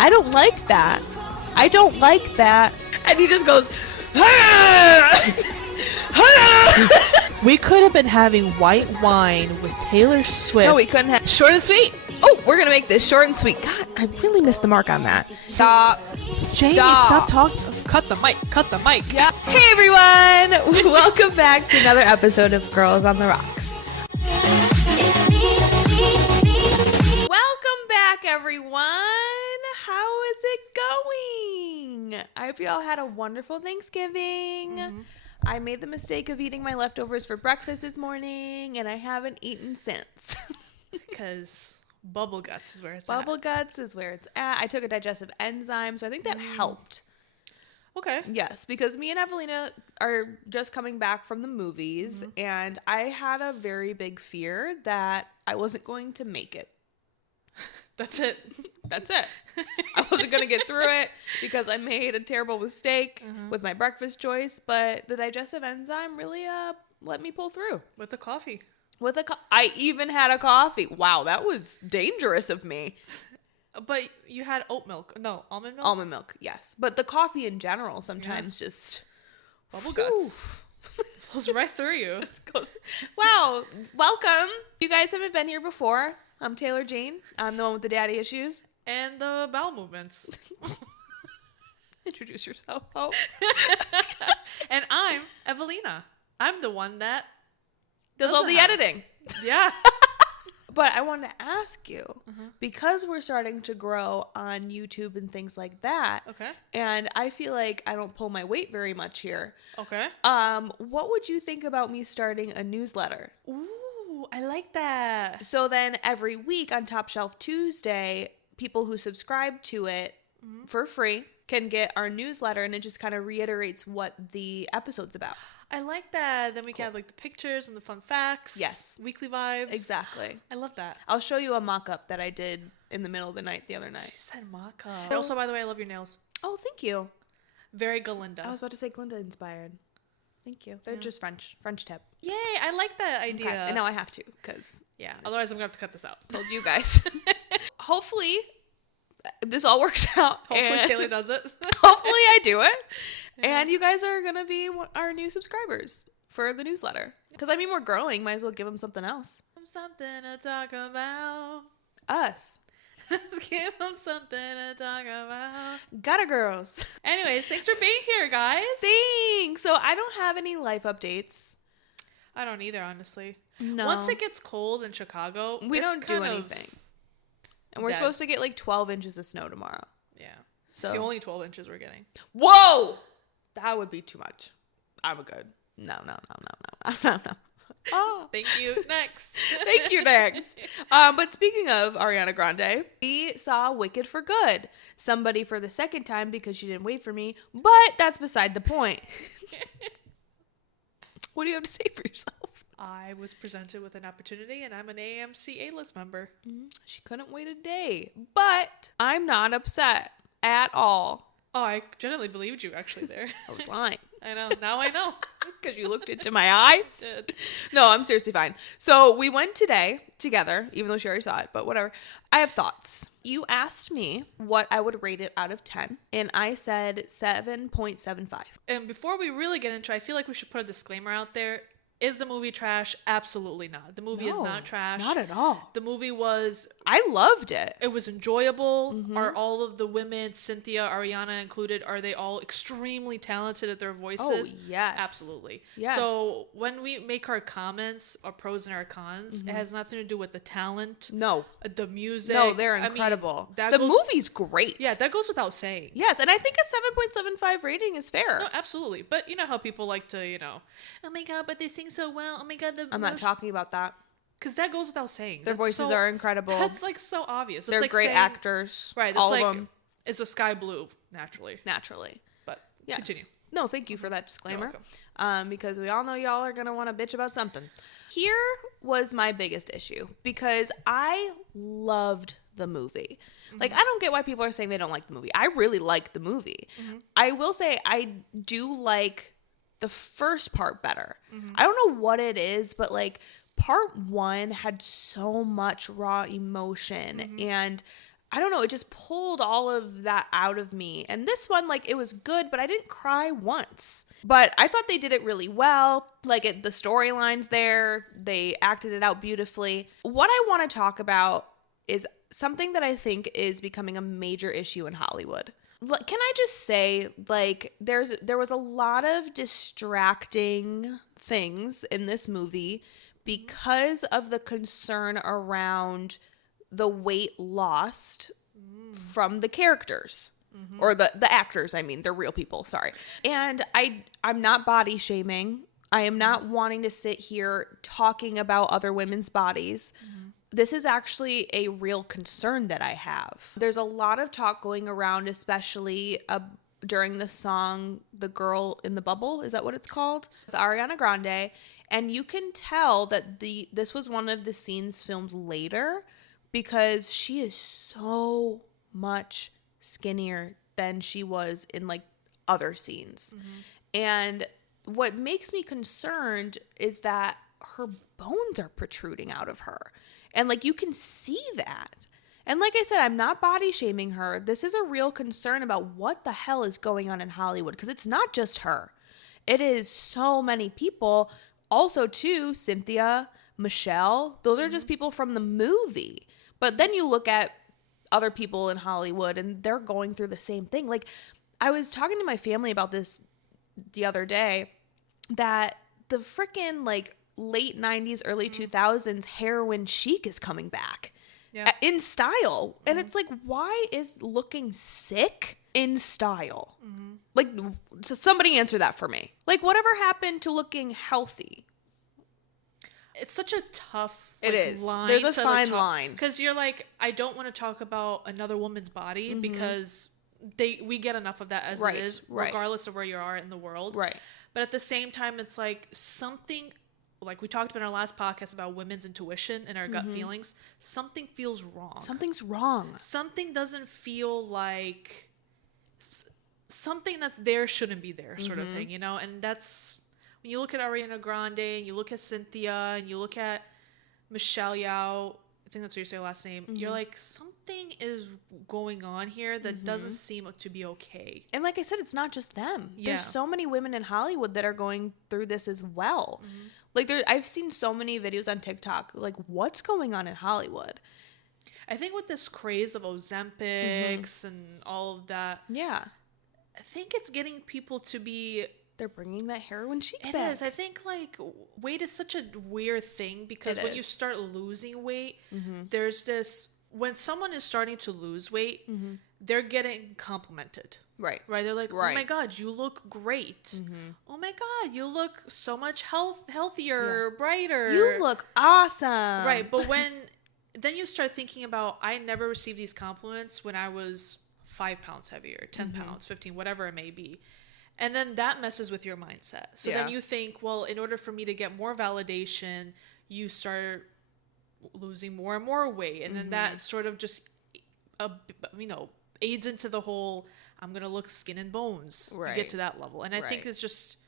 I don't like that. I don't like that. And he just goes, We could have been having white wine with Taylor Swift. no, we couldn't have. Short and sweet. Oh, we're going to make this short and sweet. God, I really missed the mark on that. Stop. Jamie, stop talking. Cut the mic. Cut the mic. Yeah. Hey, everyone. Welcome back to another episode of Girls on the Rocks. Welcome back, everyone. How is it going? I hope you all had a wonderful Thanksgiving. Mm-hmm. I made the mistake of eating my leftovers for breakfast this morning, and I haven't eaten since. Because bubble guts is where it's Bubble guts is where it's at. I took a digestive enzyme, so I think that helped. Okay. Yes, because me and Evelina are just coming back from the movies, and I had a very big fear that I wasn't going to make it. That's it. That's it. I wasn't going to get through it because I made a terrible mistake with my breakfast choice, but the digestive enzyme really let me pull through. With the coffee. I even had a coffee. Wow, that was dangerous of me. But you had oat milk. No, almond milk? Almond milk, yes. But the coffee in general sometimes just... Bubble guts. Flows right through you. Just goes, wow, welcome. You guys haven't been here before. I'm Taylor Jane. I'm the one with the daddy issues. And the bowel movements. Introduce yourself. Oh. And I'm Evelina. I'm the one that does all the editing. Yeah. But I wanted to ask you, because we're starting to grow on YouTube and things like that. Okay. And I feel like I don't pull my weight very much here. Okay. What would you think about me starting a newsletter? Ooh, I like that. So then every week on Top Shelf Tuesday, people who subscribe to it for free can get our newsletter, and it just kind of reiterates what the episode's about. I like that. Then we can have like the pictures and the fun facts. Yes. Weekly vibes. Exactly. I love that. I'll show you a mock-up that I did in the middle of the night the other night. She said mock-up. And also, by the way, I love your nails. Oh, thank you. Very Galinda. I was about to say Glinda inspired. Thank you. They're just French tip. Yay, I like that idea. Okay. And now I have to, because... Yeah, otherwise I'm going to have to cut this out. Told you guys. Hopefully, this all works out. Hopefully Taylor does it. Hopefully I do it. And you guys are going to be our new subscribers for the newsletter. Because, I mean, we're growing. Might as well give them something else. Something to talk about. Us. Let's give them something to talk about. Got it, girls. Anyways, thanks for being here, guys. Thanks. So, I don't have any life updates. I don't either, honestly. No. Once it gets cold in Chicago, we don't do anything. And we're supposed to get like 12 inches of snow tomorrow. Yeah. So. It's the only 12 inches we're getting. Whoa! That would be too much. I'm good. No. Oh, thank you. Next. Thank you, next. But speaking of Ariana Grande, we saw Wicked for Good. Somebody for the second time because she didn't wait for me, but that's beside the point. What do you have to say for yourself? I was presented with an opportunity, and I'm an AMC A-list member. She couldn't wait a day, but I'm not upset at all. Oh, I genuinely believed you actually there. I was lying. I know. Now I know. Because you looked into my eyes. I did. No, I'm seriously fine. So we went today together, even though she already saw it, but whatever. I have thoughts. You asked me what I would rate it out of 10, and I said 7.75. And before we really get into it, I feel like we should put a disclaimer out there. Is the movie trash? Absolutely not. The movie is not trash. Not at all. The movie was... I loved it. It was enjoyable. Are all of the women, Cynthia, Ariana included, are they all extremely talented at their voices? Oh, yes. Absolutely. Yes. So when we make our comments, our pros and our cons, it has nothing to do with the talent. No. The music. No, they're incredible. I mean, the movie's great. Yeah, that goes without saying. Yes, and I think a 7.75 rating is fair. No, absolutely. But you know how people like to, oh my God, but they sing so well. Oh my God, I'm not talking about that. Because that goes without saying. Their voices are incredible. That's like so obvious. They're like great saying, actors. Right. That's all like, of them. It's a sky blue, naturally. But yes. Continue. No, thank you for that disclaimer. You're welcome. Because we all know y'all are going to want to bitch about something. Here was my biggest issue. Because I loved the movie. Like, I don't get why people are saying they don't like the movie. I really like the movie. I will say I do like the first part better. I don't know what it is, but like part one had so much raw emotion and I don't know, it just pulled all of that out of me. And this one, like, it was good, but I didn't cry once. But I thought they did it really well. Like, the storyline's there. They acted it out beautifully. What I want to talk about is something that I think is becoming a major issue in Hollywood. Can I just say, like, there was a lot of distracting things in this movie because of the concern around the weight lost from the characters. Or the actors, I mean, they're real people, sorry. And I'm not body shaming. I am not wanting to sit here talking about other women's bodies. This is actually a real concern that I have. There's a lot of talk going around, especially during the song The Girl in the Bubble, is that what it's called? With Ariana Grande. And you can tell that this was one of the scenes filmed later because she is so much skinnier than she was in like other scenes. And what makes me concerned is that her bones are protruding out of her. And like you can see that. And like I said, I'm not body shaming her. This is a real concern about what the hell is going on in Hollywood, because it's not just her. It is so many people. Also, too, Cynthia, Michelle, those are just people from the movie. But then you look at other people in Hollywood and they're going through the same thing. Like, I was talking to my family about this the other day, that the freaking like late 90s, early 2000s heroin chic is coming back in style. And it's like, why is looking sick in style? Like, so somebody answer that for me. Like, whatever happened to looking healthy? It's such a tough it is. line. There's a fine line. Because you're like, I don't want to talk about another woman's body because we get enough of that as it is, regardless of where you are in the world. Right. But at the same time, it's like something, like we talked about in our last podcast about women's intuition and our gut feelings. Something feels wrong. Something's wrong. Something doesn't feel like something that's there shouldn't be there, sort of thing, you know? And that's when you look at Ariana Grande and you look at Cynthia and you look at Michelle Yao, I think that's what you say her last name, you're like, something is going on here that doesn't seem to be okay. And like I said, it's not just them. There's so many women in Hollywood that are going through this as well. Like, I've seen so many videos on TikTok, like, what's going on in Hollywood? I think with this craze of Ozempics and all of that, I think it's getting people to be... They're bringing that heroin chic back. It is. I think, like, weight is such a weird thing because when you start losing weight, there's this... When someone is starting to lose weight, they're getting complimented. Right. They're like, oh my God, you look great. Oh my God, you look so much healthier, brighter. You look awesome. Right. But when... Then you start thinking about, I never received these compliments when I was 5 pounds heavier, 10 pounds, 15, whatever it may be. And then that messes with your mindset. So then you think, well, in order for me to get more validation, you start losing more and more weight. And then that sort of just, aids into the whole, I'm going to look skin and bones. Right. You get to that level. And I think it's just...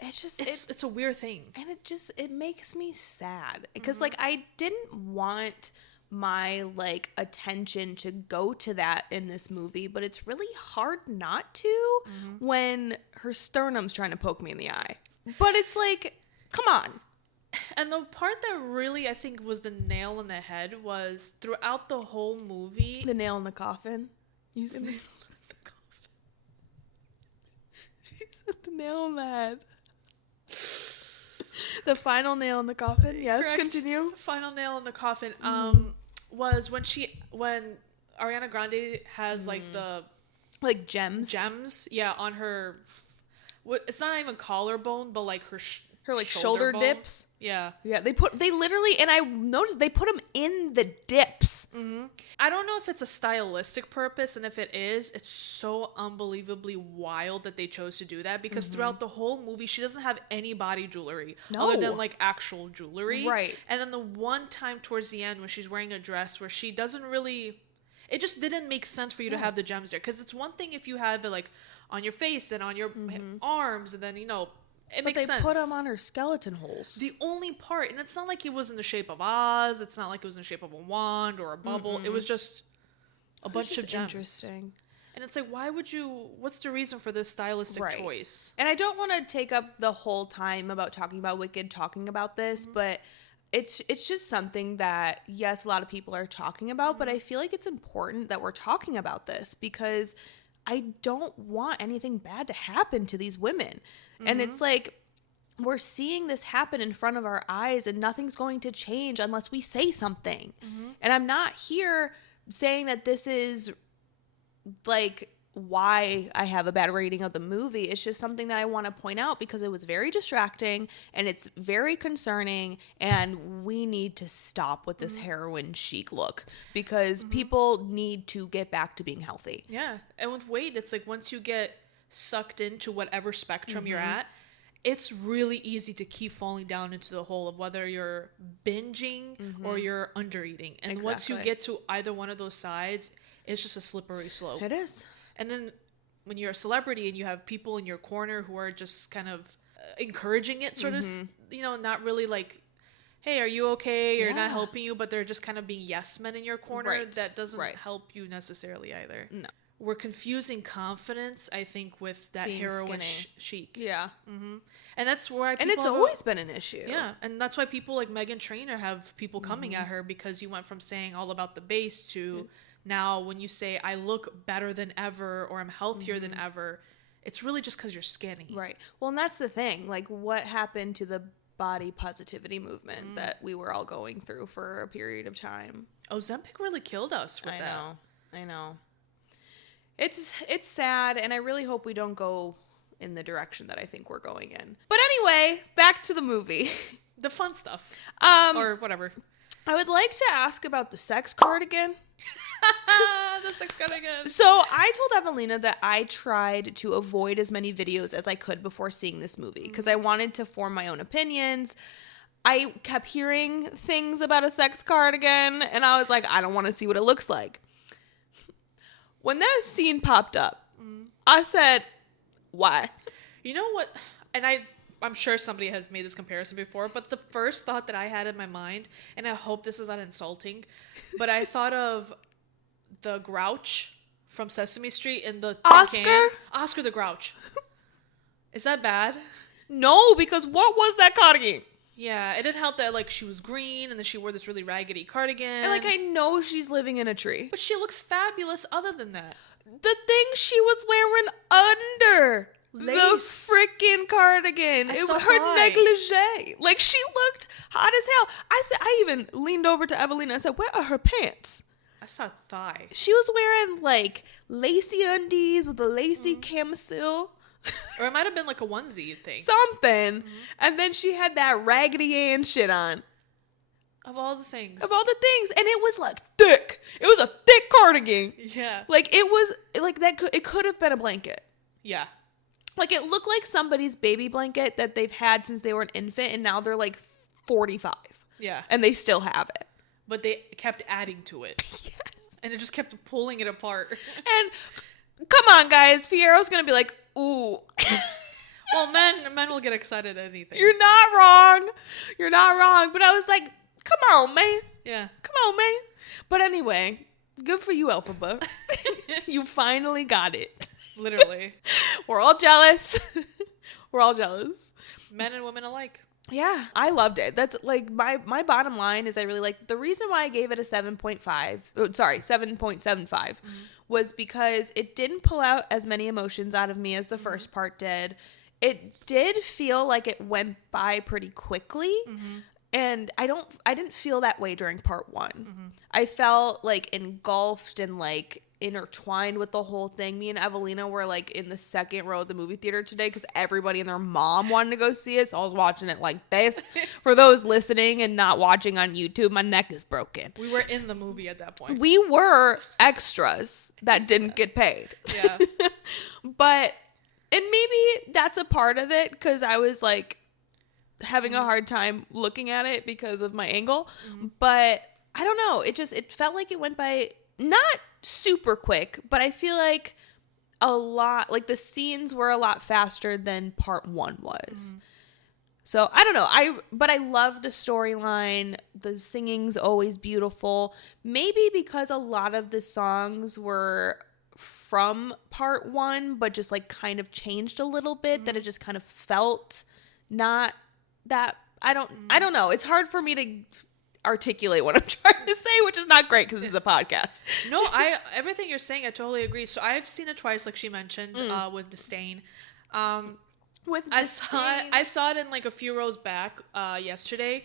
It's a weird thing. And it makes me sad. Because, like, I didn't want my, like, attention to go to that in this movie, but it's really hard not to when her sternum's trying to poke me in the eye. But it's like, come on. And the part that really, I think, was the nail in the head was throughout the whole movie... The nail in the coffin? You said the nail in the coffin. She said the nail in the head. The final nail in the coffin. Yes, correct. Continue. The final nail in the coffin was when Ariana Grande has like the gems on her. It's not even collarbone, but like her like shoulder dips. Yeah. They literally, and I noticed they put them in the dips. I don't know if it's a stylistic purpose, and if it is, it's so unbelievably wild that they chose to do that, because throughout the whole movie she doesn't have any body jewelry other than like actual jewelry. Right. And then the one time towards the end when she's wearing a dress where she doesn't really, it just didn't make sense for you to have the gems there, because it's one thing if you have it like on your face and on your arms, and then it makes sense. But they put them on her skeleton holes. The only part, and it's not like it was in the shape of Oz. It's not like it was in the shape of a wand or a bubble. It was just a bunch of gems. Interesting. And it's like, what's the reason for this stylistic choice? And I don't want to take up the whole time about talking about Wicked, talking about this, but it's just something that, yes, a lot of people are talking about, but I feel like it's important that we're talking about this because I don't want anything bad to happen to these women. And it's like, we're seeing this happen in front of our eyes and nothing's going to change unless we say something. And I'm not here saying that this is like why I have a bad rating of the movie. It's just something that I want to point out because it was very distracting and it's very concerning, and we need to stop with this heroin chic look because people need to get back to being healthy. Yeah. And with weight, it's like once you get sucked into whatever spectrum you're at, it's really easy to keep falling down into the hole of whether you're binging or you're undereating. And once you get to either one of those sides, it's just a slippery slope. It is. And then when you're a celebrity and you have people in your corner who are just kind of encouraging it, sort of, not really like, hey, are you okay? Or not helping you, but they're just kind of being yes men in your corner. That doesn't help you necessarily either. No. We're confusing confidence, I think, with that being heroin chic. Yeah. And that's why people... And it's always been an issue. Yeah. And that's why people like Meghan Trainor have people coming at her because you went from saying all about the base to... Now, when you say, I look better than ever or I'm healthier than ever, it's really just because you're skinny. Right. Well, and that's the thing. Like, what happened to the body positivity movement that we were all going through for a period of time? Ozempic really killed us with that. I know. It's sad, and I really hope we don't go in the direction that I think we're going in. But anyway, back to the movie. The fun stuff. Or whatever. I would like to ask about the sex cardigan. The sex cardigan. So I told Evelina that I tried to avoid as many videos as I could before seeing this movie because I wanted to form my own opinions. I kept hearing things about a sex cardigan, and I was like, I don't want to see what it looks like. When that scene popped up, I said, why? You know what? And I'm sure somebody has made this comparison before, but the first thought that I had in my mind, and I hope this is not insulting, but I thought of the Grouch from Sesame Street in the Oscar the Grouch. Is that bad? No, because what was that cardigan? Yeah, it didn't help that like she was green and then she wore this really raggedy cardigan. And like I know she's living in a tree, but she looks fabulous other than that. The thing she was wearing under the freaking cardigan. It was her negligee. Like she looked hot as hell. I even leaned over to Evelina and said, "Where are her pants?" I saw thigh. She was wearing like lacy undies with a lacy camisole. Or it might have been like a onesie thing. Something. And then she had that Raggedy Ann shit on. Of all the things. And it was like thick. It was a thick cardigan. Yeah. Like it was like that. It could have been a blanket. Yeah. Like it looked like somebody's baby blanket that they've had since they were an infant and now they're like 45. Yeah. And they still have it. But they kept adding to it. Yes. And it just kept pulling it apart. And come on, guys. Fiero's going to be like, ooh. Well, men will get excited at anything. You're not wrong. But I was like, come on, man. Yeah. Come on, man. But anyway, good for you, Elphaba. You finally got it. Literally. We're all jealous. Men and women alike. Yeah, I loved it. That's like my bottom line is I really like the reason why I gave it a 7.75 was because it didn't pull out as many emotions out of me as the first part did. It did feel like it went by pretty quickly. And I didn't feel that way during part one. I felt like engulfed and like intertwined with the whole thing. Me and Evelina were like in the second row of the movie theater today because everybody and their mom wanted to go see it. So I was watching it like this. For those listening and not watching on YouTube, my neck is broken. We were in the movie at that point. We were extras that didn't get paid. Yeah. And maybe that's a part of it because I was like having a hard time looking at it because of my angle. But I don't know. It felt like it went by not super quick, but I feel like a lot, like the scenes were a lot faster than part one was. So I don't know. But I love the storyline. The singing's always beautiful. Maybe because a lot of the songs were from part 1, but just like kind of changed a little bit, that it just kind of felt not that. I don't know. It's hard for me to articulate what I'm trying to say, which is not great because this is a podcast. No, everything you're saying, I totally agree. So I've seen it twice, like she mentioned, with disdain. I saw it in like a few rows back yesterday.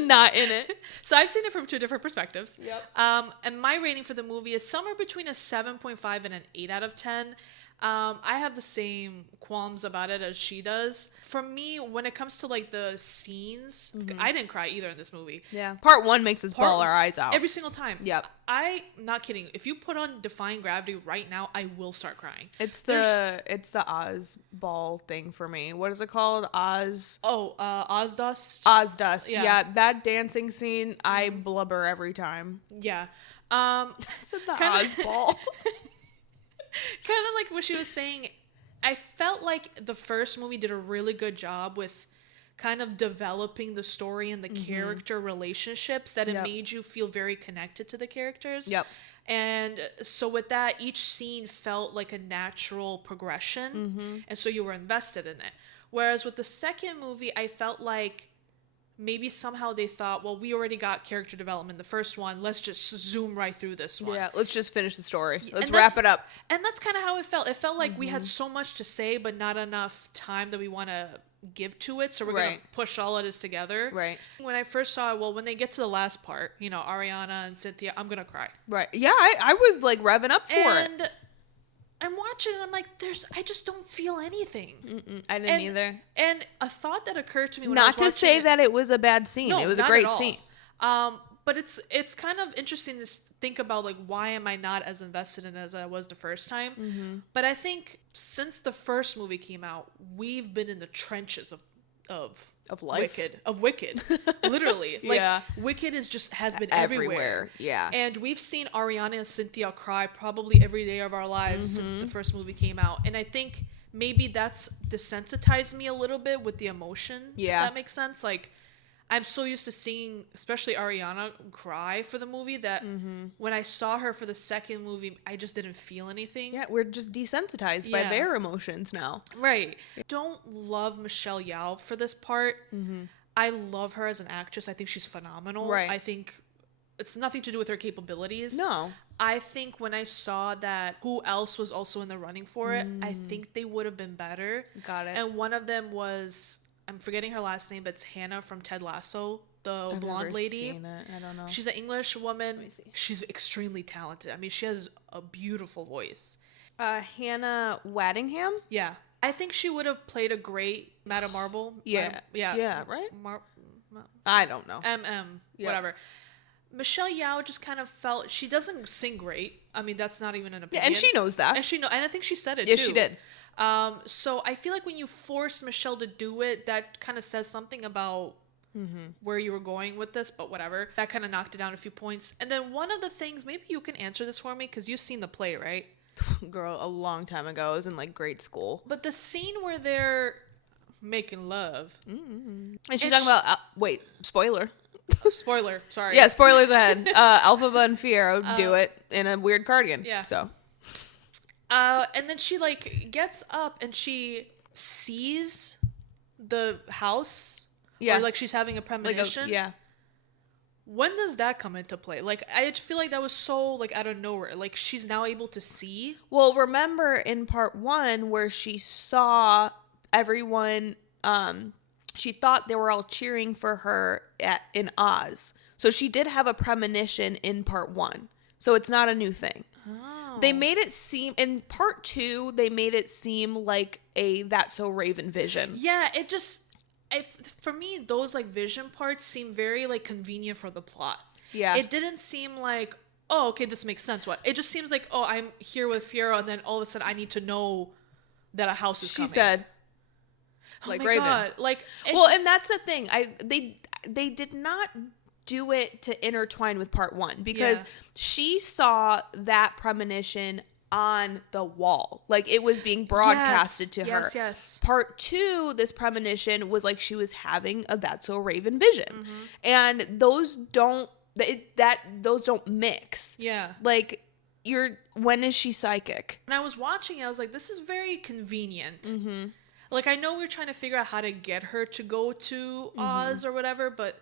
Not in it. So I've seen it from 2 different perspectives. Yep. And my rating for the movie is somewhere between a 7.5 and an 8 out of 10. I have the same qualms about it as she does. For me, when it comes to like the scenes, I didn't cry either in this movie. Yeah. Part 1 makes us bawl our eyes out. Every single time. Yep. Not kidding. If you put on Defying Gravity right now, I will start crying. It's the Oz ball thing for me. What is it called? Oz. Oh, Ozdust. Ozdust. Yeah. That dancing scene, I blubber every time. Yeah. I said the Oz ball. Kind of like what she was saying, I felt like the first movie did a really good job with kind of developing the story and the character relationships that it made you feel very connected to the characters. Yep. And so with that, each scene felt like a natural progression. And so you were invested in it. Whereas with the second movie, I felt like maybe somehow they thought, well, we already got character development in the first one. Let's just zoom right through this one. Yeah, let's just finish the story. Let's wrap it up. And that's kind of how it felt. It felt like we had so much to say, but not enough time that we want to give to it. So we're going to push all of this together. Right. When I first saw it, well, when they get to the last part, you know, Ariana and Cynthia, I'm going to cry. Right. Yeah, I was like revving up for it. And I'm watching and I'm like, I just don't feel anything. I didn't either. And a thought that occurred to me when I was watching not to say that it was a bad scene. No, it was a great scene. But it's kind of interesting to think about, like, why am I not as invested in it as I was the first time? But I think since the first movie came out, we've been in the trenches of life. Wicked. Literally. Like, Wicked has been everywhere. Yeah. And we've seen Ariana and Cynthia cry probably every day of our lives since the first movie came out. And I think maybe that's desensitized me a little bit with the emotion. Yeah. If that makes sense. Like, I'm so used to seeing, especially Ariana, cry for the movie that when I saw her for the second movie, I just didn't feel anything. Yeah, we're just desensitized by their emotions now. Right. Don't love Michelle Yeoh for this part. I love her as an actress. I think she's phenomenal. Right. I think it's nothing to do with her capabilities. No. I think when I saw that who else was also in the running for it, I think they would have been better. Got it. And one of them was, I'm forgetting her last name, but it's Hannah from Ted Lasso, the blonde lady. Seen it. I don't know. She's an English woman. She's extremely talented. I mean, she has a beautiful voice. Hannah Waddingham? Yeah. I think she would have played a great Madame Marble. Yeah. Yeah, right? I don't know. Whatever. Michelle Yeoh just kind of felt, she doesn't sing great. I mean, that's not even an opinion. Yeah, and she knows that. And I think she said it too. Yes, she did. So I feel like when you force Michelle to do it, that kind of says something about where you were going with this, but whatever. That kind of knocked it down a few points. And then one of the things, maybe you can answer this for me, because you've seen the play, right? Girl, a long time ago. I was in like grade school. But the scene where they're making love. And she's talking about, wait, spoiler. Spoiler, sorry. Yeah, spoilers ahead. Elphaba and Fiyero do it in a weird cardigan. Yeah. So. And then she like gets up and she sees the house. Yeah. Or like she's having a premonition. Yeah. When does that come into play? Like, I feel like that was so like out of nowhere. Like, she's now able to see. Well, remember in part 1 where she saw everyone, she thought they were all cheering for her in Oz. So she did have a premonition in part 1. So it's not a new thing. Oh. They made it seem, in part 2, they made it seem like a That's So Raven vision. Yeah, it just, for me, those like vision parts seem very like convenient for the plot. Yeah. It didn't seem like, oh, okay, this makes sense. What? It just seems like, oh, I'm here with Fiyero, and then all of a sudden I need to know that a house is coming. She said, like, Raven. God. Like, well, and that's the thing. They did not do it to intertwine with part 1 because she saw that premonition on the wall. Like, it was being broadcasted to her. Yes. Part 2, this premonition was like she was having a That's So Raven vision. And those don't mix. Yeah. Like, when is she psychic? When I was watching it, I was like, this is very convenient. Like, I know we're trying to figure out how to get her to go to Oz or whatever, but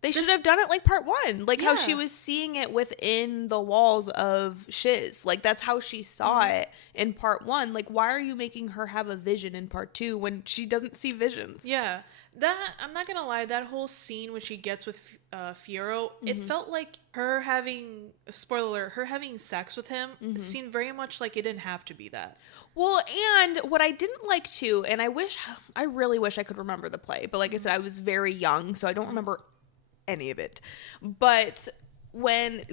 they should have done it like part 1. Like, how she was seeing it within the walls of Shiz. Like, that's how she saw it in part 1. Like, why are you making her have a vision in part 2 when she doesn't see visions? Yeah. I'm not gonna lie, that whole scene when she gets with Fiyero, it felt like her having, spoiler alert, her having sex with him seemed very much like it didn't have to be that. Well, and what I didn't like too, and I really wish I could remember the play, but like I said, I was very young, so I don't remember any of it. But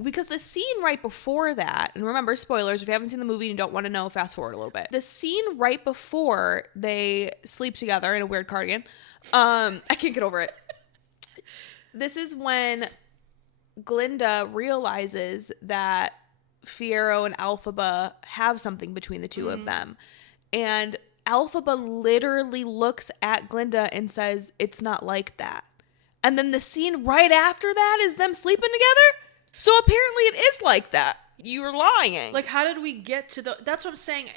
because the scene right before that, and remember, spoilers, if you haven't seen the movie and you don't want to know, fast forward a little bit. The scene right before they sleep together in a weird cardigan, I can't get over it. This is when Glinda realizes that Fiyero and Elphaba have something between the two of them. And Elphaba literally looks at Glinda and says, "It's not like that." And then the scene right after that is them sleeping together? So apparently it is like that. You're lying. Like, how did we get to that's what I'm saying.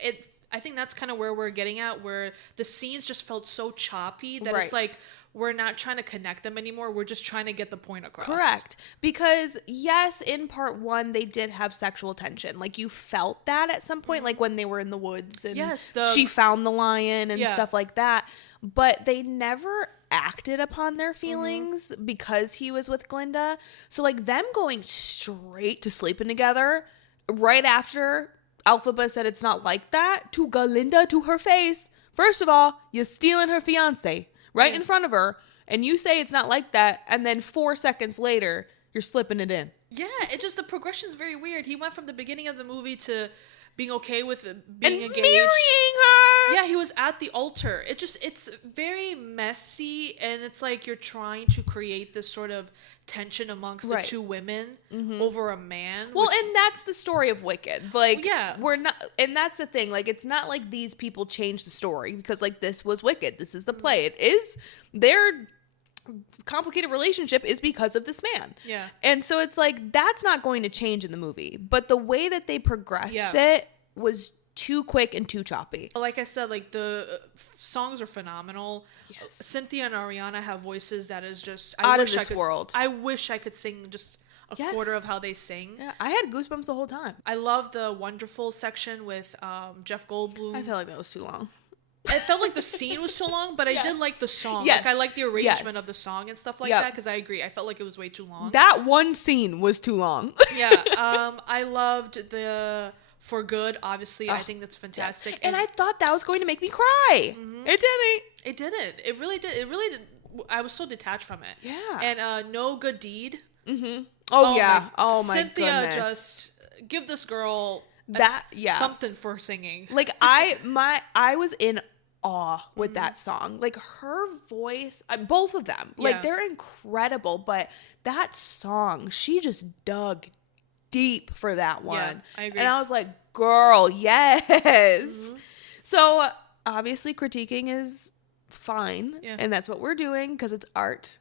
I think that's kind of where we're getting at, where the scenes just felt so choppy that it's like, we're not trying to connect them anymore. We're just trying to get the point across. Correct. Because yes, in part 1, they did have sexual tension. Like, you felt that at some point, like when they were in the woods and she found the lion and stuff like that. But they never acted upon their feelings because he was with Glinda. So like, them going straight to sleeping together right after Elphaba said it's not like that to Glinda, to her face. First of all, you're stealing her fiance right in front of her, and you say it's not like that, and then 4 seconds later, you're slipping it in. Yeah, the progression's very weird. He went from the beginning of the movie to being okay with being engaged. Marrying her! Yeah, he was at the altar. It's very messy, and it's like you're trying to create this sort of tension amongst the two women over a man. Well, and that's the story of Wicked. Like, we're not, and that's the thing. Like, it's not like these people changed the story because, like, this was Wicked. This is the play. It is their complicated relationship is because of this man. Yeah. And so it's like, that's not going to change in the movie. But the way that they progressed it was too quick and too choppy. Like I said, like, the songs are phenomenal. Yes. Cynthia and Ariana have voices that is just out of this world. I wish I could sing just a quarter of how they sing. Yeah, I had goosebumps the whole time. I love the Wonderful section with Jeff Goldblum. I feel like that was too long. I felt like the scene was too long, but I did like the song. Yes. Like, I like the arrangement of the song and stuff like that, because I agree. I felt like it was way too long. That one scene was too long. Yeah. I loved the For Good, obviously. I think that's fantastic. And I thought that was going to make me cry. It didn't. It didn't. It really did. It really did. I was so detached from it. Yeah. And No Good Deed. Oh, yeah. Oh, my Cynthia, goodness. just give this girl something for singing. Like, I was in awe with that song. Like, her voice, both of them, like, they're incredible, but that song, she just dug deep for that one. Yeah, I agree. And I was like, girl, yes. So obviously critiquing is fine, and that's what we're doing because it's art.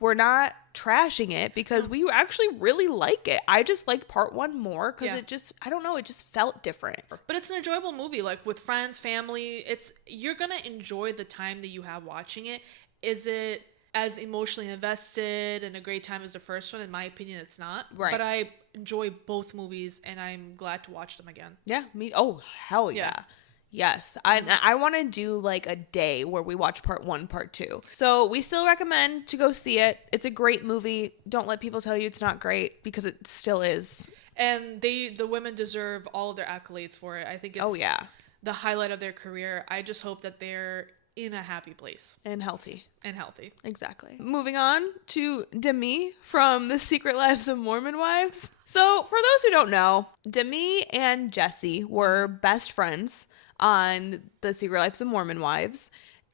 We're not trashing it because we actually really like it. I just like part 1 more because it just, I don't know, it just felt different. But it's an enjoyable movie, like with friends, family. You're gonna enjoy the time that you have watching it. Is it as emotionally invested and a great time as the first one? In my opinion, it's not. Right. But I enjoy both movies, and I'm glad to watch them again. Yeah, me. Oh, hell yeah. Yes. I want to do like a day where we watch part 1, part 2. So we still recommend to go see it. It's a great movie. Don't let people tell you it's not great, because it still is. And the women deserve all of their accolades for it. I think it's the highlight of their career. I just hope that they're in a happy place. And healthy. Exactly. Moving on to Demi from The Secret Lives of Mormon Wives. So for those who don't know, Demi and Jesse were best friends on The Secret Lives of Mormon Wives.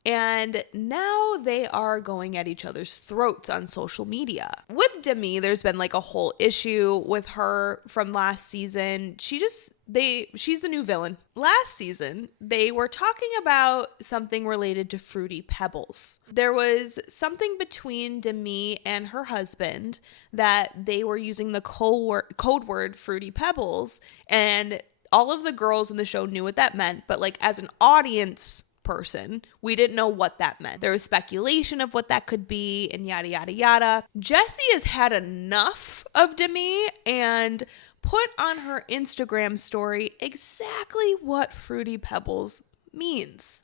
And now they are going at each other's throats on social media. With Demi, there's been like a whole issue with her from last season. She's the new villain. Last season, they were talking about something related to Fruity Pebbles. There was something between Demi and her husband that they were using the code word Fruity Pebbles, and all of the girls in the show knew what that meant, but like as an audience person, we didn't know what that meant. There was speculation of what that could be and yada yada yada. Jessie has had enough of Demi and put on her Instagram story exactly what Fruity Pebbles means.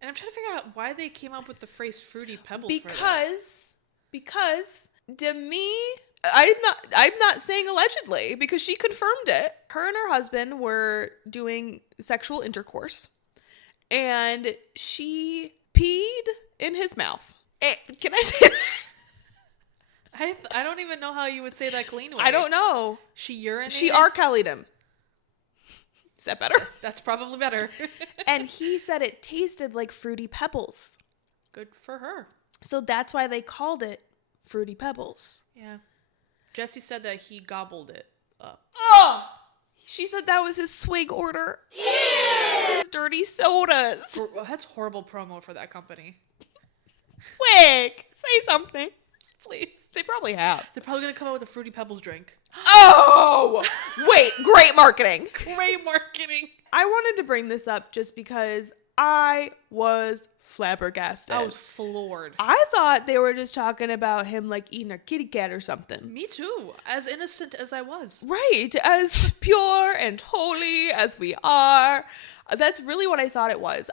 And I'm trying to figure out why they came up with the phrase Fruity Pebbles. Because Demi, I'm not saying allegedly, because she confirmed it. Her and her husband were doing sexual intercourse, and she peed in his mouth. Can I say that? I don't even know how you would say that clean way. I don't know. She urinated? She R. Kelly'd him. Is that better? That's probably better. And he said it tasted like Fruity Pebbles. Good for her. So that's why they called it Fruity Pebbles. Yeah. Jessie said that he gobbled it up. Oh! She said that was his swig order. Yeah! His dirty sodas. That's horrible promo for that company. Swig! Say something. Please. They probably have. They're probably going to come out with a Fruity Pebbles drink. Oh! Wait, great marketing. Great marketing. I wanted to bring this up just because I was flabbergasted. I was floored. I thought they were just talking about him like eating a kitty cat or something. Me too. As innocent as I was. Right. As pure and holy as we are. That's really what I thought it was.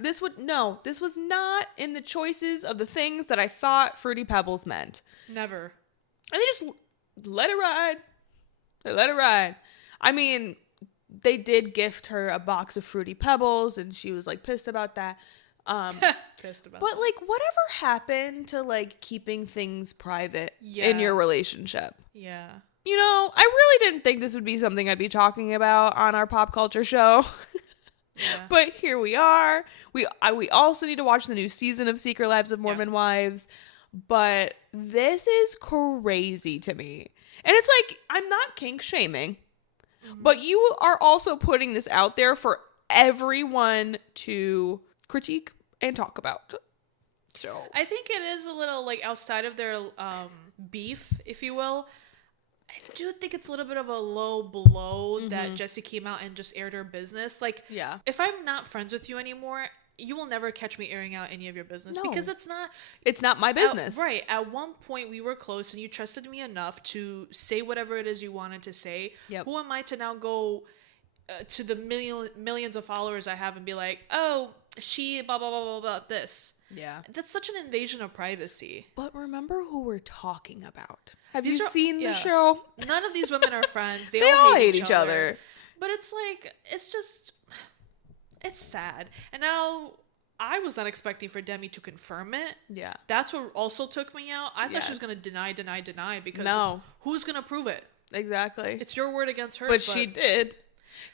This was not in the choices of the things that I thought Fruity Pebbles meant. Never. And they just let it ride. They let it ride. I mean, they did gift her a box of Fruity Pebbles, and she was like pissed about that. Pissed about but that. Like, whatever happened to like keeping things private in your relationship? Yeah. You know, I really didn't think this would be something I'd be talking about on our pop culture show. Yeah. But here we are. We also need to watch the new season of Secret Lives of Mormon Wives. But this is crazy to me. And it's like, I'm not kink shaming. Mm-hmm. But you are also putting this out there for everyone to critique and talk about. So I think it is a little like outside of their beef, if you will. I do think it's a little bit of a low blow that Jessie came out and just aired her business. Like, if I'm not friends with you anymore, you will never catch me airing out any of your business because it's not my business. Right. At one point we were close and you trusted me enough to say whatever it is you wanted to say. Yep. Who am I to now go to the millions of followers I have and be like, oh, she blah, blah, blah, blah, about this. Yeah. That's such an invasion of privacy. But remember who we're talking about. Have you seen the show? None of these women are friends. They all hate each other. But it's like, it's sad. And now I was not expecting for Demi to confirm it. Yeah. That's what also took me out. I thought she was going to deny because who's going to prove it? Exactly. It's your word against hers. But she did.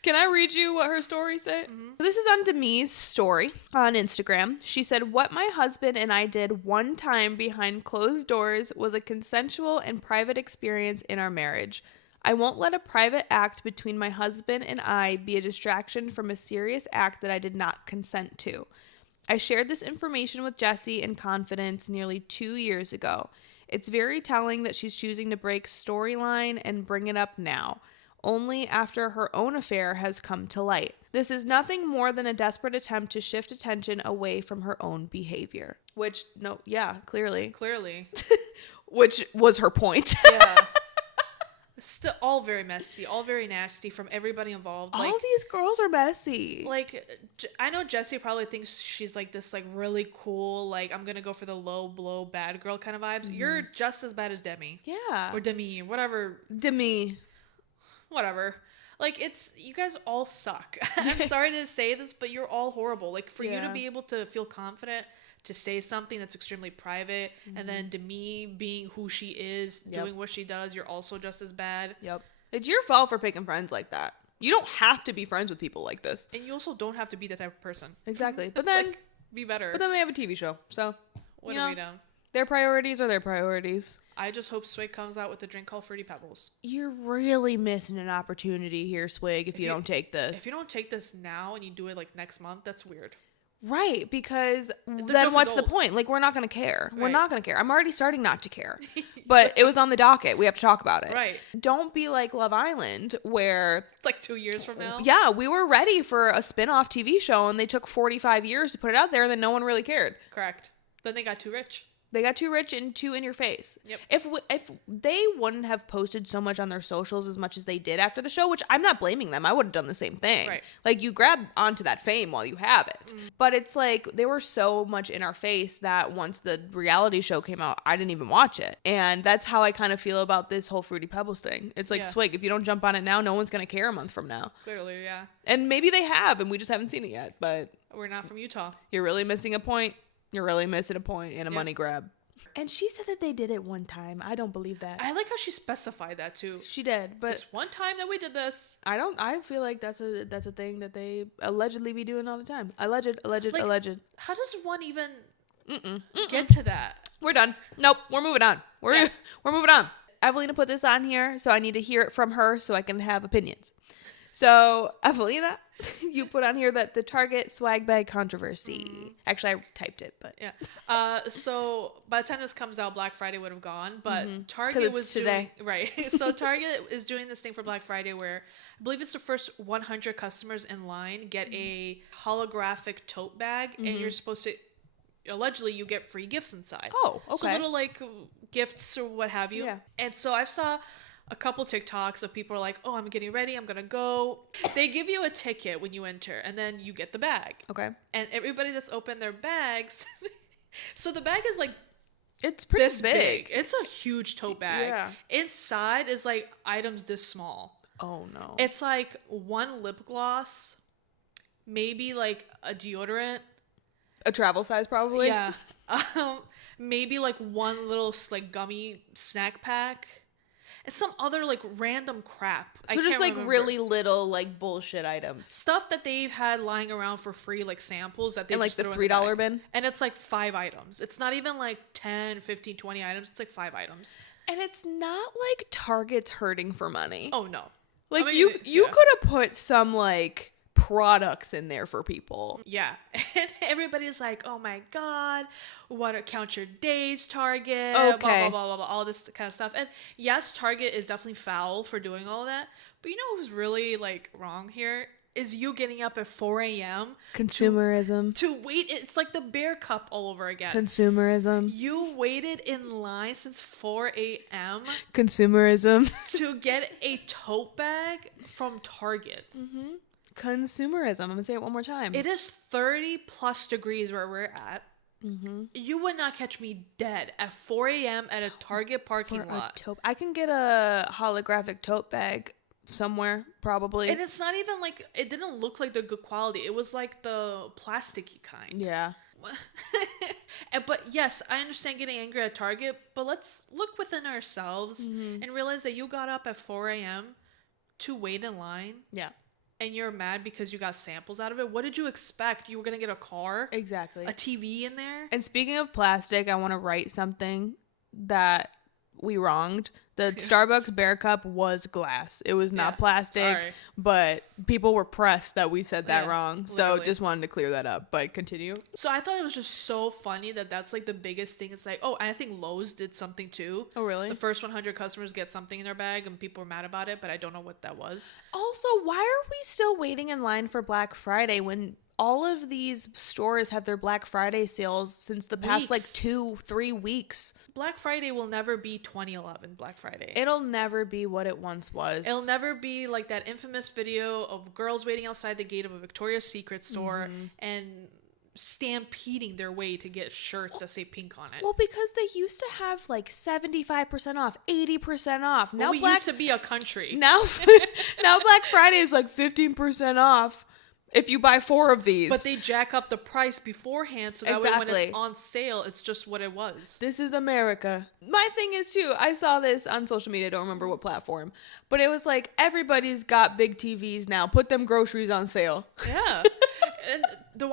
Can I read you what her story said? Mm-hmm. This is on Demi's story on Instagram. She said, what my husband and I did one time behind closed doors was a consensual and private experience in our marriage. I won't let a private act between my husband and I be a distraction from a serious act that I did not consent to. I shared this information with Jessie in confidence nearly 2 years ago. It's very telling that she's choosing to break storyline and bring it up now, only after her own affair has come to light. This is nothing more than a desperate attempt to shift attention away from her own behavior. Which, clearly. Which was her point. Yeah. Still all very messy, all very nasty from everybody involved. All these girls are messy. Like, I know Jessie probably thinks she's like this like really cool, like I'm gonna go for the low blow bad girl kind of vibes. Mm-hmm. You're just as bad as Demi. Yeah. Or Demi, whatever. Demi. Whatever. Like, you guys all suck. I'm sorry to say this, but you're all horrible. Like, for you to be able to feel confident to say something that's extremely private, and then Demi being who she is, doing what she does, you're also just as bad. Yep. It's your fault for picking friends like that. You don't have to be friends with people like this. And you also don't have to be that type of person. Exactly. But then... like, be better. But then they have a TV show, so... What do we know? Their priorities are their priorities. I just hope Swig comes out with a drink called Fruity Pebbles. You're really missing an opportunity here, Swig, if you don't take this. If you don't take this now and you do it like next month, that's weird. Right, because then what's the point? Like, we're not going to care. Right. We're not going to care. I'm already starting not to care. But it was on the docket. We have to talk about it. Right. Don't be like Love Island, where... It's like 2 years from now. Yeah, we were ready for a spin-off TV show, and they took 45 years to put it out there, and then no one really cared. Correct. Then they got too rich. They got too rich and too in your face. Yep. If they wouldn't have posted so much on their socials as much as they did after the show, which I'm not blaming them. I would have done the same thing. Right. Like, you grab onto that fame while you have it. But it's like, they were so much in our face that once the reality show came out, I didn't even watch it. And that's how I kind of feel about this whole Fruity Pebbles thing. It's like, Swig, if you don't jump on it now, no one's going to care a month from now. Clearly, yeah. And maybe they have, and we just haven't seen it yet. But we're not from Utah. You're really missing a point. You're really missing a point and a money grab. And she said that they did it one time. I don't believe that. I like how she specified that too. She did, but this one time that we did this. I feel like that's a thing that they allegedly be doing all the time. Alleged. How does one even get to that? We're done. Nope. We're moving on. We're moving on. Evelina put this on here, so I need to hear it from her so I can have opinions. So, Evelina, you put on here that the Target swag bag controversy. Actually, I typed it, but yeah. So by the time this comes out, Black Friday would have gone. But Target was today, right? So Target is doing this thing for Black Friday where I believe it's the first 100 customers in line get a holographic tote bag, and you're supposed to. Allegedly, you get free gifts inside. Oh, okay. So little like gifts or what have you. Yeah. And so I saw a couple TikToks of people are like, oh, I'm getting ready, I'm gonna go. They give you a ticket when you enter, and then you get the bag. Okay. And everybody that's opened their bags, so the bag is like, it's pretty big. It's a huge tote bag. Yeah. Inside is like items this small. Oh no. It's like one lip gloss, maybe like a deodorant. A travel size probably. Yeah. Maybe like one little like gummy snack pack. And some other like random crap. So just like really little like bullshit items. Stuff that they've had lying around for free, like samples that they just like the $3 bin. And it's like 5 items. It's not even like 10, 15, 20 items. It's like 5 items. And it's not like Target's hurting for money. Oh no. Like I mean, you could have put some like products in there for people. Yeah. And everybody's like, oh my God, count your days, Target, okay. blah, blah, blah, blah, blah, all this kind of stuff. And yes, Target is definitely foul for doing all of that. But you know who's really like wrong here? Is you getting up at 4 a.m. Consumerism. To wait. It's like the bear cup all over again. Consumerism. You waited in line since 4 a.m. Consumerism. To get a tote bag from Target. Mm-hmm. Consumerism. I'm going to say it one more time. It is 30 plus degrees where we're at. Mm-hmm. You would not catch me dead at 4 a.m. at a Target parking lot. I can get a holographic tote bag somewhere, probably. And it's not even like, it didn't look like the good quality. It was like the plasticky kind. Yeah. But yes, I understand getting angry at Target, but let's look within ourselves and realize that you got up at 4 a.m. to wait in line. Yeah. And you're mad because you got samples out of it. What did you expect? You were going to get a car? Exactly. A TV in there? And speaking of plastic, I want to write something that we wronged. The Starbucks Bear Cup was glass. It was not plastic. Sorry. But people were pressed that we said that wrong. Literally. So just wanted to clear that up. But continue. So I thought it was just so funny that that's like the biggest thing. It's like, oh, I think Lowe's did something too. Oh, really? The first 100 customers get something in their bag and people were mad about it, but I don't know what that was. Also, why are we still waiting in line for Black Friday when all of these stores have their Black Friday sales since the past like 2-3 weeks? Black Friday will never be 2011 Black Friday. It'll never be what it once was. It'll never be like that infamous video of girls waiting outside the gate of a Victoria's Secret store and stampeding their way to get shirts that say pink on it. Well, because they used to have like 75% off, 80% off. Now we used to be a country. Now Black Friday is like 15% off. if you buy 4 of these. But they jack up the price beforehand, so that way when it's on sale, it's just what it was. This is America. My thing is, too, I saw this on social media. I don't remember what platform. But it was like, everybody's got big TVs now. Put them groceries on sale. Yeah. And the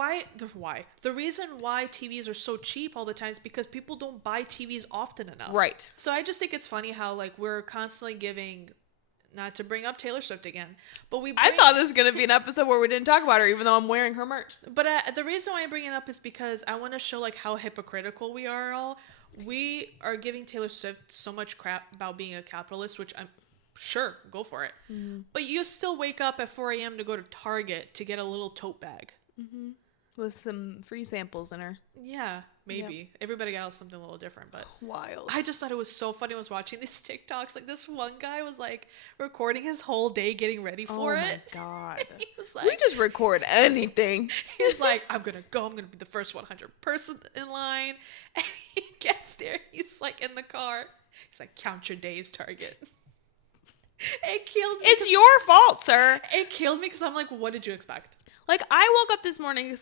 reason why TVs are so cheap all the time is because people don't buy TVs often enough. Right. So I just think it's funny how, like, we're constantly giving... Not to bring up Taylor Swift again, but I thought this was going to be an episode where we didn't talk about her, even though I'm wearing her merch. But the reason why I bring it up is because I want to show, like, how hypocritical we are all. We are giving Taylor Swift so much crap about being a capitalist, which I'm sure, go for it. Mm-hmm. But you still wake up at 4 a.m. to go to Target to get a little tote bag. Mm-hmm. With some free samples in her. Yeah, maybe. Yep. Everybody got something a little different, but... Wild. I just thought it was so funny. I was watching these TikToks. Like, this one guy was, like, recording his whole day getting ready for it. Oh, my God. He was like... We just record anything. He's like, I'm going to go. I'm going to be the first 100 person in line. And he gets there. He's, like, in the car. He's like, count your days, Target. It killed me. It's your fault, sir. It killed me because I'm like, what did you expect? Like, I woke up this morning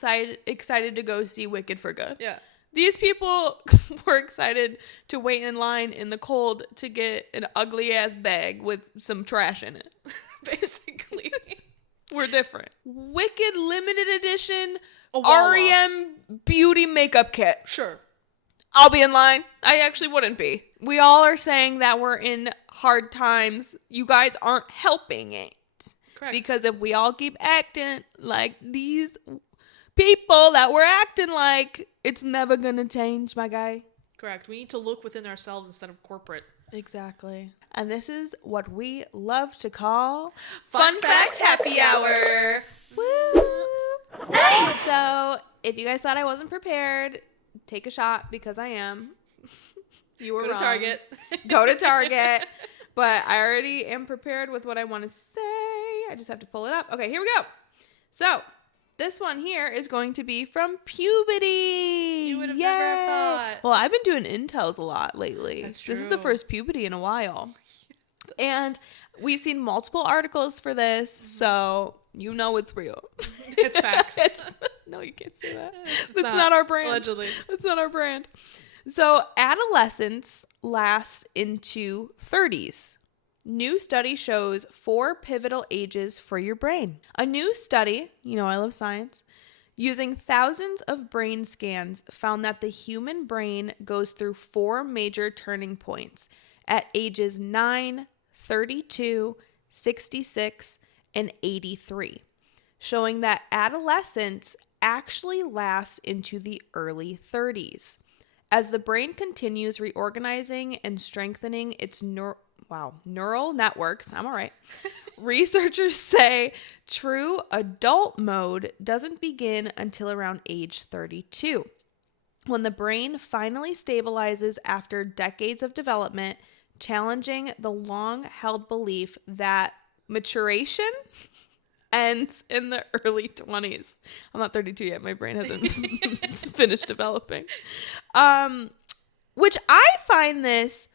excited to go see Wicked for Good. Yeah. These people were excited to wait in line in the cold to get an ugly-ass bag with some trash in it. Basically. We're different. Wicked limited edition REM beauty makeup kit. Sure. I'll be in line. I actually wouldn't be. We all are saying that we're in hard times. You guys aren't helping it. Correct. Because if we all keep acting like these people that we're acting like, it's never going to change, my guy. Correct. We need to look within ourselves instead of corporate. Exactly. And this is what we love to call Fun Fact Happy Hour. Woo! Nice. So, if you guys thought I wasn't prepared, take a shot because I am. You were wrong. Go to Target. Go to Target. But I already am prepared with what I want to say. I just have to pull it up. Okay, here we go. So, this one here is going to be from puberty. You would have never have thought. Well, I've been doing intels a lot lately. That's true. This is the first puberty in a while. And we've seen multiple articles for this, so you know it's real. It's facts. No, you can't say that. That's not our brand. Allegedly. That's not our brand. So, adolescence lasts into 30s. New study shows 4 pivotal ages for your brain. A new study, you know I love science, using thousands of brain scans found that the human brain goes through 4 major turning points at ages 9, 32, 66, and 83, showing that adolescence actually lasts into the early 30s. As the brain continues reorganizing and strengthening its neural networks, I'm all right. Researchers say true adult mode doesn't begin until around age 32, when the brain finally stabilizes after decades of development, challenging the long-held belief that maturation ends in the early 20s. I'm not 32 yet. My brain hasn't finished developing. Which I find this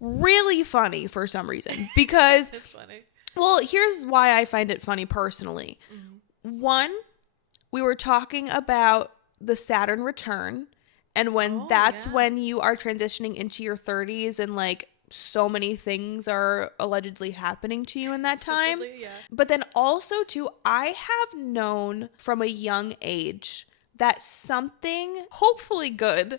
really funny for some reason. Because, it's funny. Well, here's why I find it funny personally. Mm-hmm. One, we were talking about the Saturn return. And when when you are transitioning into your 30s and like so many things are allegedly happening to you in that time. Yeah. But then also too, I have known from a young age that something hopefully good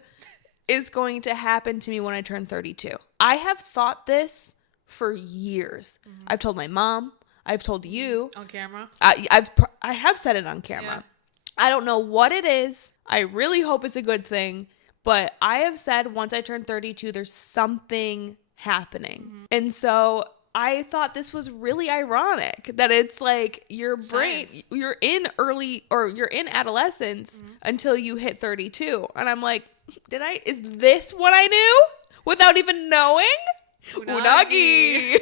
is going to happen to me when I turn 32. I have thought this for years. Mm-hmm. I've told my mom. I've told you. On camera? I have said it on camera. Yeah. I don't know what it is. I really hope it's a good thing. But I have said once I turn 32, there's something happening. Mm-hmm. And so I thought this was really ironic that it's like your brain, you're in adolescence until you hit 32. And I'm like, is this what I knew without even knowing? Unagi.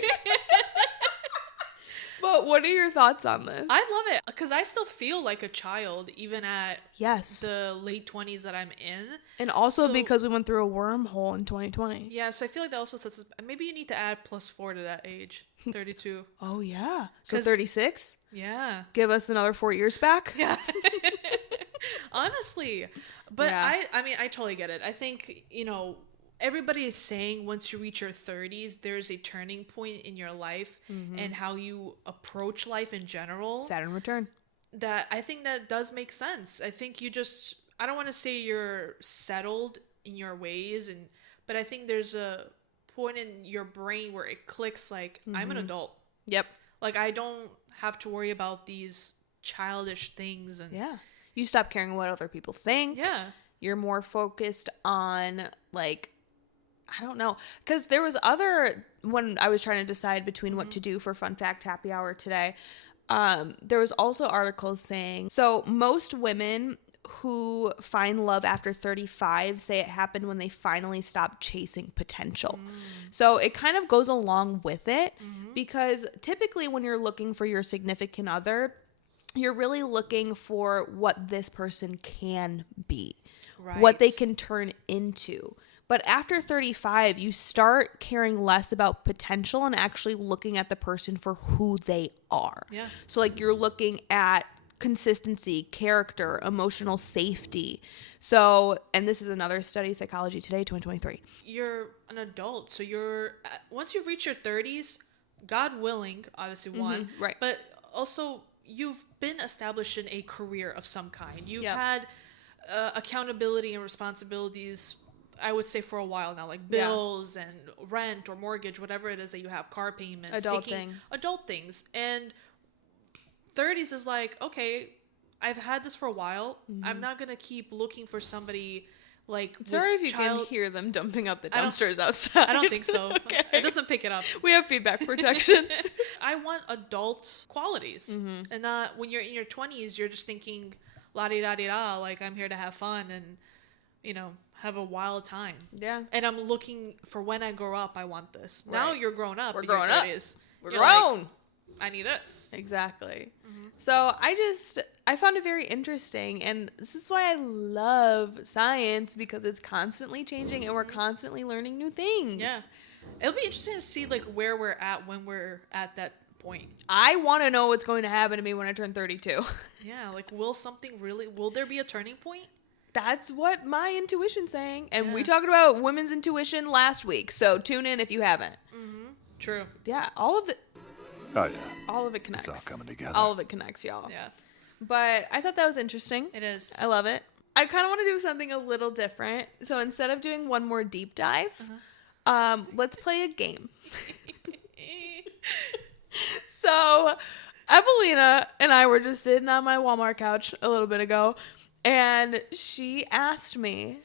But So what are your thoughts on this? I love it because I still feel like a child even at the late 20s that I'm in. And also because we went through a wormhole in 2020. Yeah, so I feel like that also sets us, maybe you need to add +4 to that age, 32. Oh, yeah. So 36? Yeah. Give us another 4 years back? Yeah. Honestly. But I mean, I totally get it. I think, everybody is saying once you reach your 30s, there's a turning point in your life and how you approach life in general. Saturn return. That I think that does make sense. I think I don't want to say you're settled in your ways, but I think there's a point in your brain where it clicks like, I'm an adult. Yep. Like, I don't have to worry about these childish things. And you stop caring what other people think. Yeah. You're more focused on, like, I don't know. Because there was when I was trying to decide between what to do for Fun Fact Happy Hour today, there was also articles saying, so most women who find love after 35 say it happened when they finally stopped chasing potential. So it kind of goes along with it because typically when you're looking for your significant other, you're really looking for what this person can be, what they can turn into. But after 35, you start caring less about potential and actually looking at the person for who they are. Yeah. So like you're looking at consistency, character, emotional safety. So, and this is another study, Psychology Today, 2023. You're an adult. So once you reach your 30s, God willing, obviously one, right. But also you've been established in a career of some kind. You've had accountability and responsibilities, I would say, for a while now, like bills and rent or mortgage, whatever it is that you have, car payments, adult things. And 30s is like, okay, I've had this for a while. I'm not going to keep looking for somebody like... Sorry if you can hear them dumping out the dumpsters outside. I don't think so. Okay. It doesn't pick it up. We have feedback protection. I want adult qualities. And not when you're in your 20s, you're just thinking, la-di-da-di-da, like I'm here to have fun and, have a wild time. Yeah. And I'm looking for when I grow up, I want this. Right. Now you're grown up. We're growing up. We're grown. Like, I need this. Exactly. So I found it very interesting. And this is why I love science, because it's constantly changing and we're constantly learning new things. Yeah. It'll be interesting to see like where we're at when we're at that point. I want to know what's going to happen to me when I turn 32. Yeah. Like, will there be a turning point? That's what my intuition's saying. And we talked about women's intuition last week. So tune in if you haven't. True. Yeah. All of it. Oh, yeah. All of it connects. It's all coming together. All of it connects, y'all. Yeah. But I thought that was interesting. It is. I love it. I kind of want to do something a little different. So instead of doing one more deep dive, let's play a game. So Evelina and I were just sitting on my Walmart couch a little bit ago, and she asked me,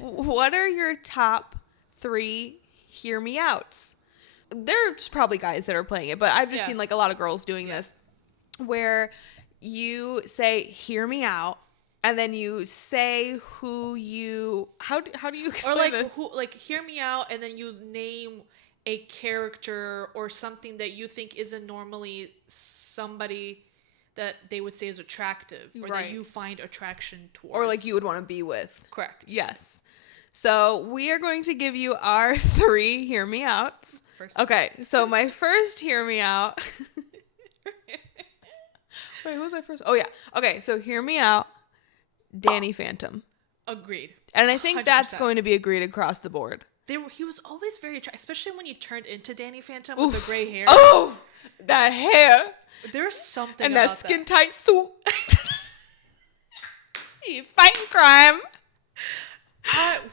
what are your top 3 hear me outs? There's probably guys that are playing it, but I've just seen like a lot of girls doing this, where you say, hear me out, and then you say who you, how do you explain or like, this? Like, hear me out, and then you name a character or something that you think isn't normally somebody that they would say is attractive, or that you find attraction towards. Or like you would want to be with. Correct. Yes. So we are going to give you our 3 hear me outs. Okay, so my first hear me out. Wait, who was my first? Oh, yeah. Okay, so hear me out, Danny Phantom. Agreed. And I think 100%. That's going to be agreed across the board. He was always very attractive, especially when he turned into Danny Phantom with the gray hair. Oh, that hair. There's something and about that skin-tight suit. He fighting crime.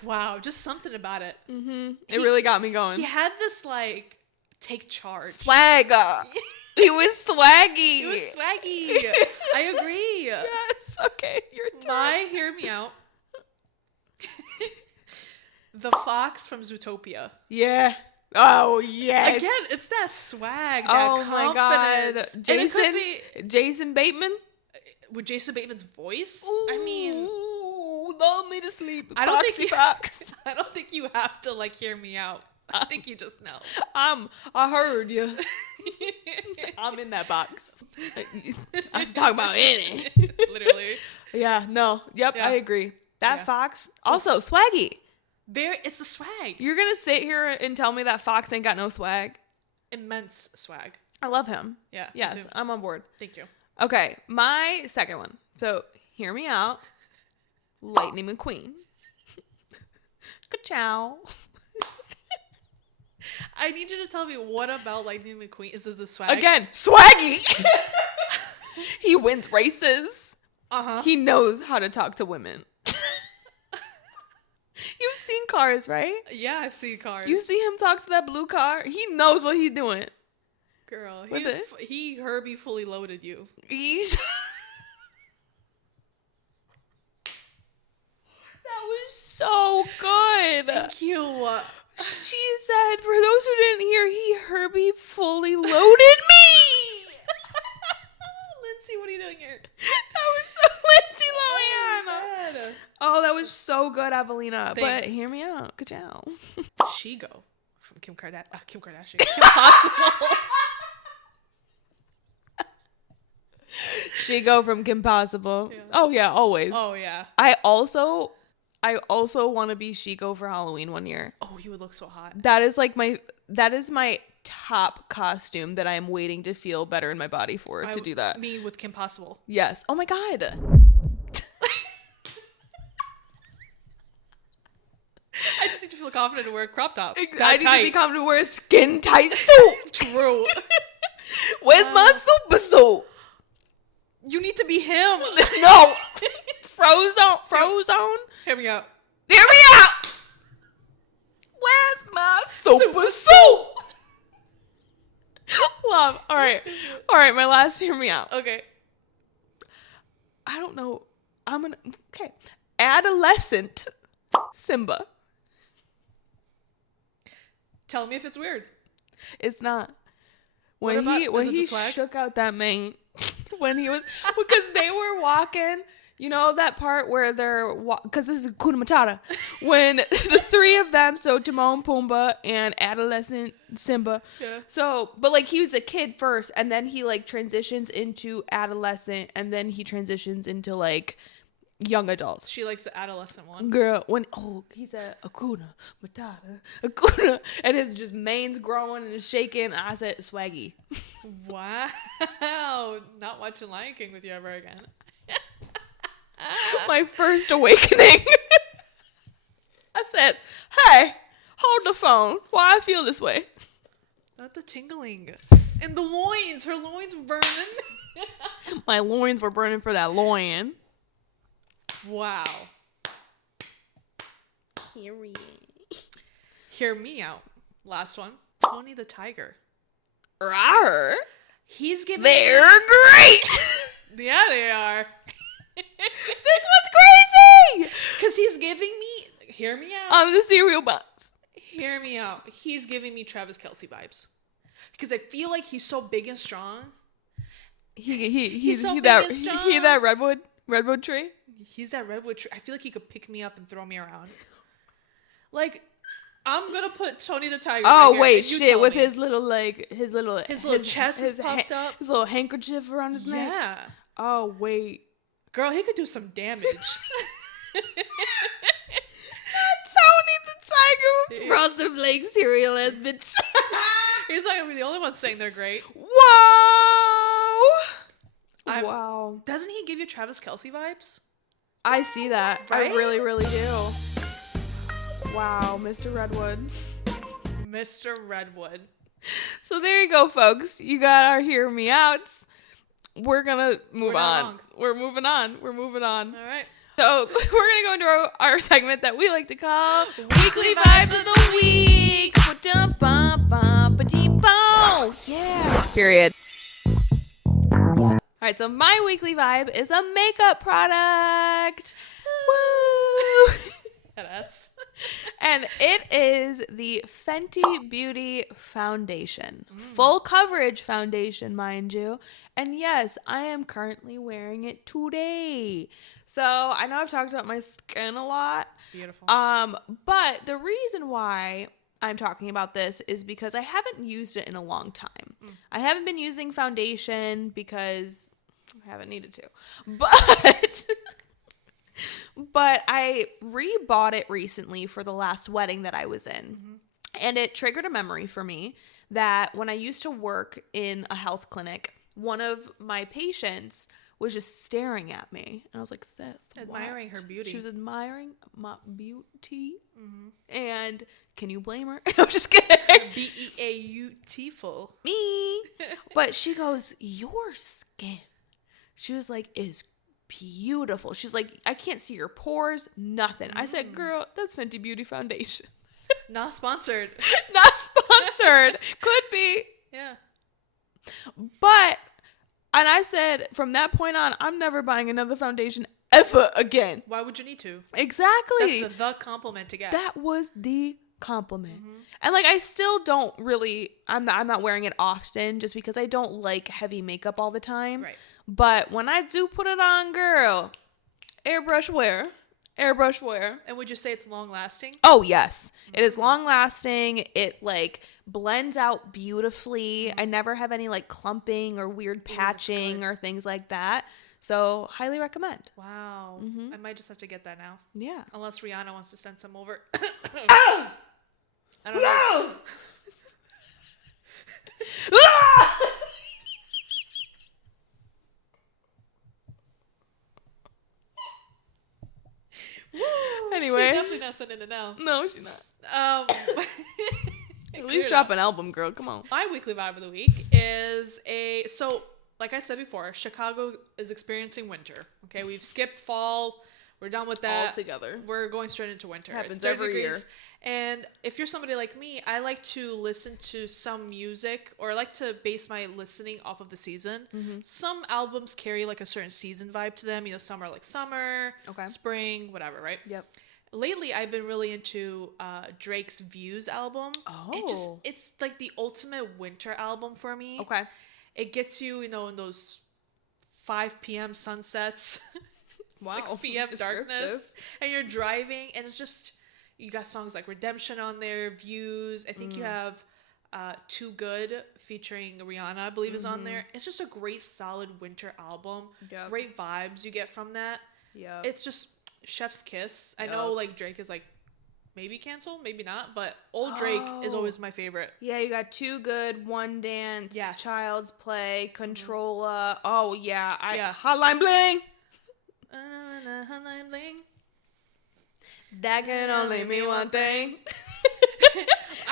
Wow, just something about it. It really got me going. He had this, like, take charge. Swagger. He was swaggy. He was swaggy. I agree. Yes. Okay, your turn. My hear me out. The fox from Zootopia. Yeah. Oh, yes. Again, it's that swag, that confidence. My God. Jason Bateman? With Jason Bateman's voice? Ooh, I mean... lull me to sleep. I don't think you have to, like, hear me out. I think you just know. I heard you. I'm in that box. I was talking about in it. Literally. Yeah, no. Yep, yeah. I agree. That fox, also swaggy. It's the swag. You're going to sit here and tell me that fox ain't got no swag? Immense swag. I love him. Yeah. Yes, I'm on board. Thank you. Okay, my second one. So, hear me out. Lightning McQueen. Ka-chow. I need you to tell me what about Lightning McQueen is the swag? Again, swaggy. He wins races. Uh-huh. He knows how to talk to women. You've seen Cars, right? Yeah, I've seen Cars. You see him talk to that blue car? He knows what he's doing. Girl, he Herbie fully loaded you. That was so good. Thank you. She said, for those who didn't hear, he Herbie fully loaded me. Lindsay, what are you doing here? That was so Lindsay Lohan. Oh, that was so good, Evelina. Thanks. But hear me out. Ka-chow. She-Go from Kim Kardashian. Kim Possible. She-Go from Kim Possible. Yeah. Oh, yeah, always. Oh, yeah. I also want to be She-Go for Halloween one year. Oh, you would look so hot. That is my top costume that I am waiting to feel better in my body to do that. Me with Kim Possible. Yes. Oh my God. I just need to feel confident to wear a crop top. I need to be confident to wear a skin tight suit. True. Where's my super suit? You need to be him. No. Frozone. Hear me out. Hear me out. Where's my super suit? Love. All right. My last. Hear me out. Okay. I don't know. Okay. Adolescent Simba. Tell me if it's weird. It's not. When he shook out that mane, when he was because they were walking. You know that part where because this is Hakuna Matata, when the three of them, so Timon, Pumbaa, and adolescent Simba. Yeah. So, but like he was a kid first, and then he like transitions into adolescent, and then he transitions into like young adults. She likes the adolescent one. Girl, he said Hakuna Matata, and his just mane's growing and shaking. I said swaggy. Wow, not watching Lion King with you ever again. My first awakening. I said, hey, hold the phone. Why I feel this way? Not the tingling. And the loins. Her loins were burning. My loins were burning for that loin. Wow. Hear me out. Last one. Tony the Tiger. Rawr. He's giving They're great. Yeah, they are. This one's crazy. Because he's giving me... Hear me out. I'm the cereal box. Hear me out. He's giving me Travis Kelce vibes. Because I feel like he's so big and strong. He's so that redwood tree? He's that redwood tree. I feel like he could pick me up and throw me around. Like... I'm gonna put Tony the Tiger. Oh right wait, shit! With his little chest is puffed up, his little handkerchief around his neck. Yeah. Oh wait, girl, he could do some damage. Tony the Tiger, Frosted Flakes cereal ass bitch. He's not gonna be the only one saying they're great. Whoa! Wow. Doesn't he give you Travis Kelce vibes? I see that. Right? I really, really do. Wow, Mr. Redwood. Mr. Redwood. So there you go, folks. You got our hear me outs. We're gonna move on. We're moving on. All right. So we're gonna go into our segment that we like to call Weekly Vibes of the Week. Yeah. Period. All right. So my weekly vibe is a makeup product. Woo! Yes. And it is the Fenty Beauty Foundation. Full coverage foundation, mind you. And yes, I am currently wearing it today. So I know I've talked about my skin a lot. Beautiful. But the reason why I'm talking about this is because I haven't used it in a long time. I haven't been using foundation because I haven't needed to. But I rebought it recently for the last wedding that I was in. And it triggered a memory for me that when I used to work in a health clinic, one of my patients was just staring at me. And I was like, Seth, admiring her beauty. She was admiring my beauty. And can you blame her? I'm just kidding. beautiful. Me. But she goes, your skin, she was like, is beautiful. She's like, I can't see your pores, nothing. I said, girl, that's Fenty Beauty Foundation. Not sponsored. Not sponsored. Could be. Yeah. But, and I said, from that point on, I'm never buying another foundation ever again. Why would you need to? Exactly. That's the compliment to get. That was the compliment. And like, I still don't really, I'm not wearing it often just because I don't like heavy makeup all the time. Right. But when I do put it on, girl, airbrush wear. And would you say it's long lasting? Oh, yes. It is long lasting. It like blends out beautifully. I never have any like clumping or weird patching or things like that. So highly recommend. Wow. I might just have to get that now. Yeah. Unless Rihanna wants to send some over. I don't know. Anyway. She's definitely not sending it now. No, she's not. At least drop an album, girl. Come on. My weekly vibe of the week is so like I said before, Chicago is experiencing winter. Okay, we've skipped fall. We're done with that. Altogether. We're going straight into winter. Happens every year. And if you're somebody like me, I like to listen to some music, or I like to base my listening off of the season. Some albums carry like a certain season vibe to them. You know, some are like summer, spring, whatever, right? Yep. Lately, I've been really into Drake's Views album. Oh. It's like the ultimate winter album for me. Okay. It gets you, you know, in those 5 p.m. sunsets, 6 p.m. darkness, and you're driving, and it's just, you got songs like Redemption on there, Views. I think you have Too Good featuring Rihanna, I believe, is on there. It's just a great, solid winter album. Yep. Great vibes you get from that. Yeah. It's just chef's kiss. I know, like, Drake is like maybe canceled, maybe not, but old Drake is always my favorite. Yeah, you got Too Good, One Dance, Child's Play, Controlla. Oh yeah, Hotline Bling. Hotline Bling. That can only mean one thing.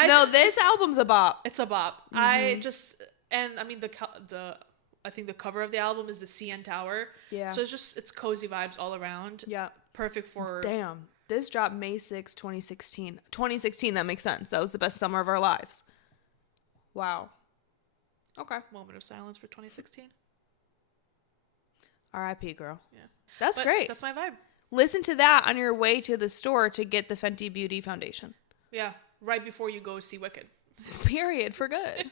No, this album's a bop. It's a bop. I mean I think the cover of the album is the CN Tower. Yeah. So it's cozy vibes all around. Yeah. Perfect for... Damn. This dropped May 6, 2016. 2016, that makes sense. That was the best summer of our lives. Wow. Okay. Moment of silence for 2016. R.I.P. girl. Yeah. That's great. That's my vibe. Listen to that on your way to the store to get the Fenty Beauty Foundation. Yeah. Right before you go see Wicked. Period. For good.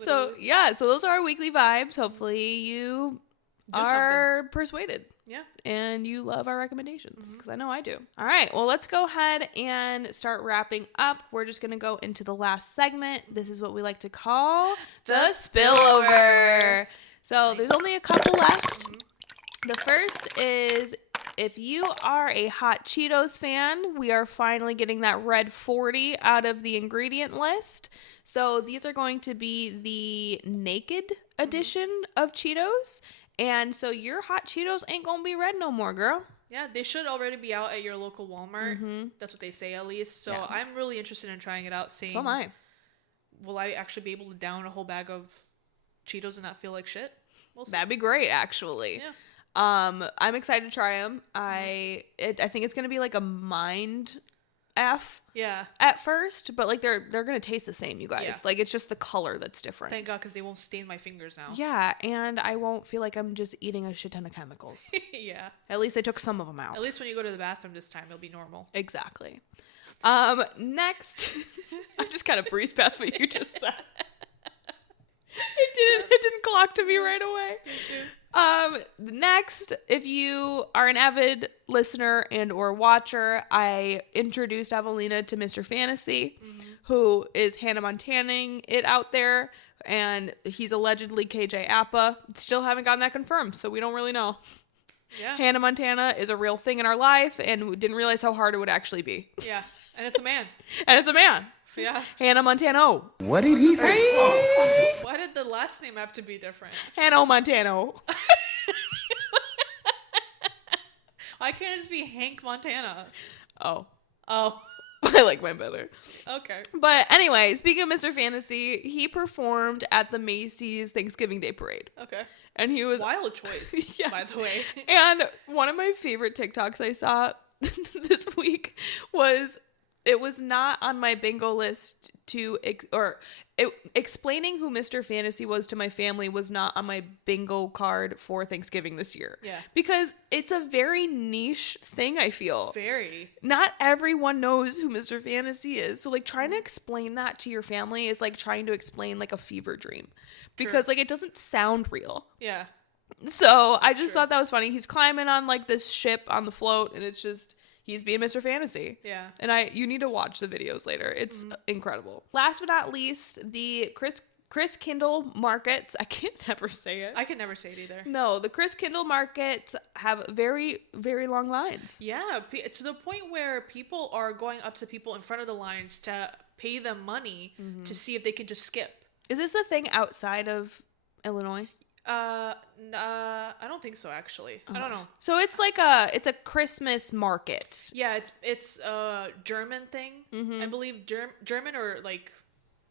So those are our weekly vibes. Hopefully you are persuaded. Yeah. And you love our recommendations, because I know I do. All right. Well, let's go ahead and start wrapping up. We're just going to go into the last segment. This is what we like to call the spillover. So there's only a couple left. The first is, if you are a Hot Cheetos fan, we are finally getting that red 40 out of the ingredient list. So these are going to be the naked edition of Cheetos. And so your Hot Cheetos ain't going to be red no more, girl. Yeah, they should already be out at your local Walmart. That's what they say, at least. So I'm really interested in trying it out, seeing... So am I. Will I actually be able to down a whole bag of Cheetos and not feel like shit? We'll see. That'd be great, actually. Yeah. I'm excited to try them. I think it's going to be like a mind F. Yeah. At first, but like they're going to taste the same, you guys. Yeah. Like it's just the color that's different. Thank God, because they won't stain my fingers now. Yeah, and I won't feel like I'm just eating a shit ton of chemicals. Yeah. At least I took some of them out. At least when you go to the bathroom this time, it'll be normal. Exactly. Next, I just kind of breezed past what you just said. It didn't clock to me right away. Next, if you are an avid listener and or watcher, I introduced Evelina to Mr. Fantasy, who is Hannah Montaning it out there, and he's allegedly KJ Appa. Still haven't gotten that confirmed, so we don't really know. Yeah. Hannah Montana is a real thing in our life, and we didn't realize how hard it would actually be. Yeah, and it's a man. Yeah. Hannah Montano. What did he say? Why did the last name have to be different? Hannah Montano. Why can't it just be Hank Montana? Oh. I like mine better. Okay. But anyway, speaking of Mr. Fantasy, he performed at the Macy's Thanksgiving Day Parade. Okay. And he was... Wild choice, yes. By the way. And one of my favorite TikToks I saw this week was... It was not on my bingo list explaining who Mr. Fantasy was to my family was not on my bingo card for Thanksgiving this year. Yeah. Because it's a very niche thing, I feel. Very. Not everyone knows who Mr. Fantasy is. So, like, trying to explain that to your family is like trying to explain, like, a fever dream. Because, like, it doesn't sound real. Yeah. So, I just thought that was funny. He's climbing on, like, this ship on the float, and it's just... He's being Mr. Fantasy. Yeah. And you need to watch the videos later. It's incredible. Last but not least, the Chris Kindle markets. I can't never say it. I can never say it either. No, the Chris Kindle markets have very, very long lines. Yeah, to the point where people are going up to people in front of the lines to pay them money to see if they can just skip. Is this a thing outside of Illinois? I don't think so, actually. I don't know. So it's like it's a Christmas market. Yeah, it's a German thing. I believe German or like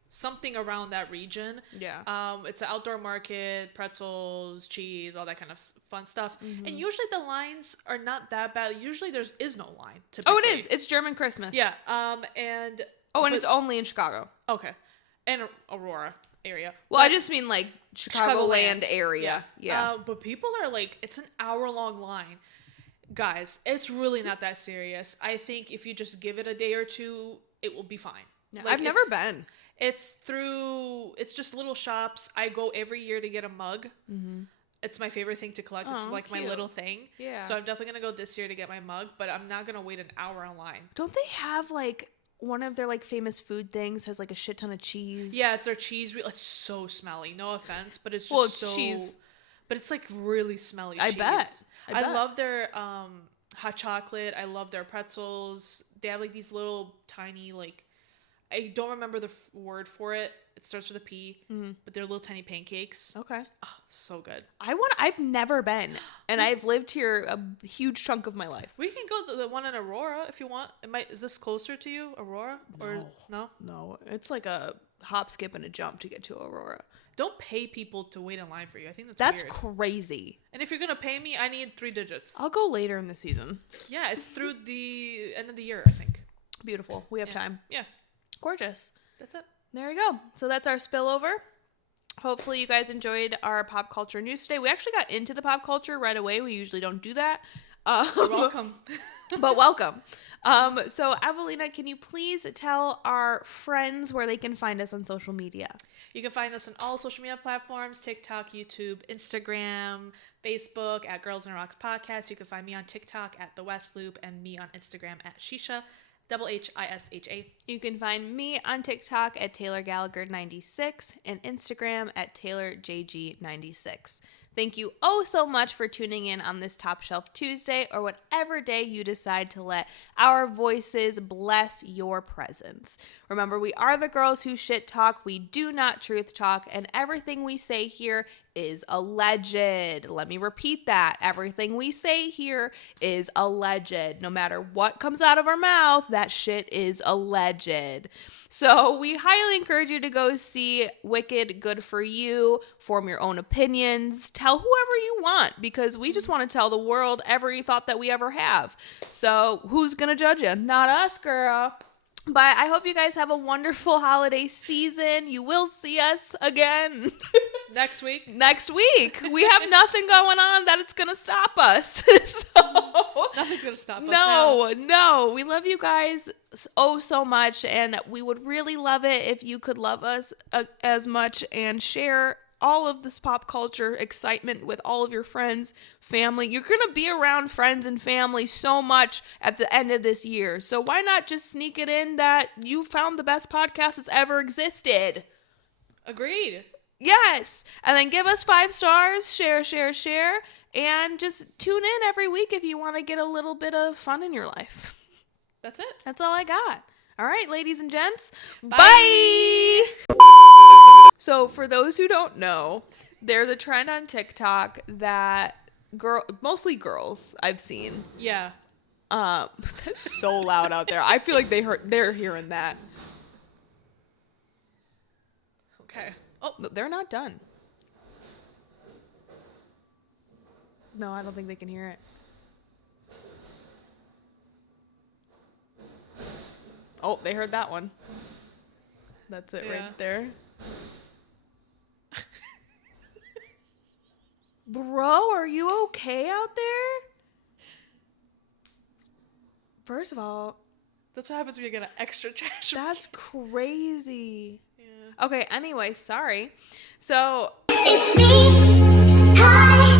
something around that region. Yeah. It's an outdoor market, pretzels, cheese, all that kind of fun stuff. And usually the lines are not that bad. Usually there is no line. Typically. Oh, it is. It's German Christmas. Yeah. And it's only in Chicago. Okay. And Aurora area. Well, I just mean like Chicagoland area. Yeah. But people are like, it's an hour-long line. Guys, it's really not that serious. I think if you just give it a day or two, it will be fine. Yeah, like, I've never been. It's just little shops. I go every year to get a mug. It's my favorite thing to collect. It's like cute. My little thing. Yeah. So I'm definitely going to go this year to get my mug, but I'm not going to wait an hour in line. Don't they have like... One of their like famous food things has like a shit ton of cheese. Yeah, it's their cheese. It's so smelly. No offense, but it's just cheese. But it's like really smelly cheese. I bet. I love their hot chocolate. I love their pretzels. They have like these little tiny like, I don't remember the word for it. It starts with a P, but they're little tiny pancakes. Okay. Oh, so good. I've never been, and I've lived here a huge chunk of my life. We can go to the one in Aurora if you want. Is this closer to you, Aurora? Or no? No. It's like a hop, skip, and a jump to get to Aurora. Don't pay people to wait in line for you. I think that's weird. Crazy. And if you're going to pay me, I need 3 digits. I'll go later in the season. Yeah, it's through the end of the year, I think. Beautiful. We have time. Yeah. Gorgeous. That's it. There you go. So that's our spillover. Hopefully you guys enjoyed our pop culture news today. We actually got into the pop culture right away. We usually don't do that. You're welcome. But welcome. So Evelina, can you please tell our friends where they can find us on social media? You can find us on all social media platforms, TikTok, YouTube, Instagram, Facebook, at Girls and Rocks Podcast. You can find me on TikTok at The West Loop and me on Instagram at Shisha. HISHA. You can find me on TikTok at Taylor Gallagher 96 and Instagram at TaylorJG96. Thank you so much for tuning in on this Top Shelf Tuesday or whatever day you decide to let our voices bless your presence. Remember, we are the girls who shit talk. We do not truth talk, and everything we say here is alleged. Let me repeat that. Everything we say here is alleged. No matter what comes out of our mouth, that shit is alleged. So we highly encourage you to go see Wicked Good For You, form your own opinions, tell whoever you want, because we just want to tell the world every thought that we ever have. So who's gonna judge you? Not us, girl. But I hope you guys have a wonderful holiday season. You will see us again. Next week. We have nothing going on that it's going to stop us. Nothing's going to stop us. No. We love you guys so much. And we would really love it if you could love us as much and share all of this pop culture excitement with all of your friends, family. You're going to be around friends and family so much at the end of this year. So why not just sneak it in that you found the best podcast that's ever existed? Agreed. Yes. And then give us 5 stars, share, and just tune in every week if you want to get a little bit of fun in your life. That's it. That's all I got. All right, ladies and gents. Bye. Bye. So for those who don't know, there's a trend on TikTok that mostly girls I've seen. Yeah. That's so loud out there. I feel like they're hearing that. Okay. Oh, they're not done. No, I don't think they can hear it. Oh, they heard that one. That's it right there. Bro, are you okay out there? First of all, that's what happens when you get an extra trash. That's crazy. Yeah. Okay, anyway, sorry. So, it's me. Hi.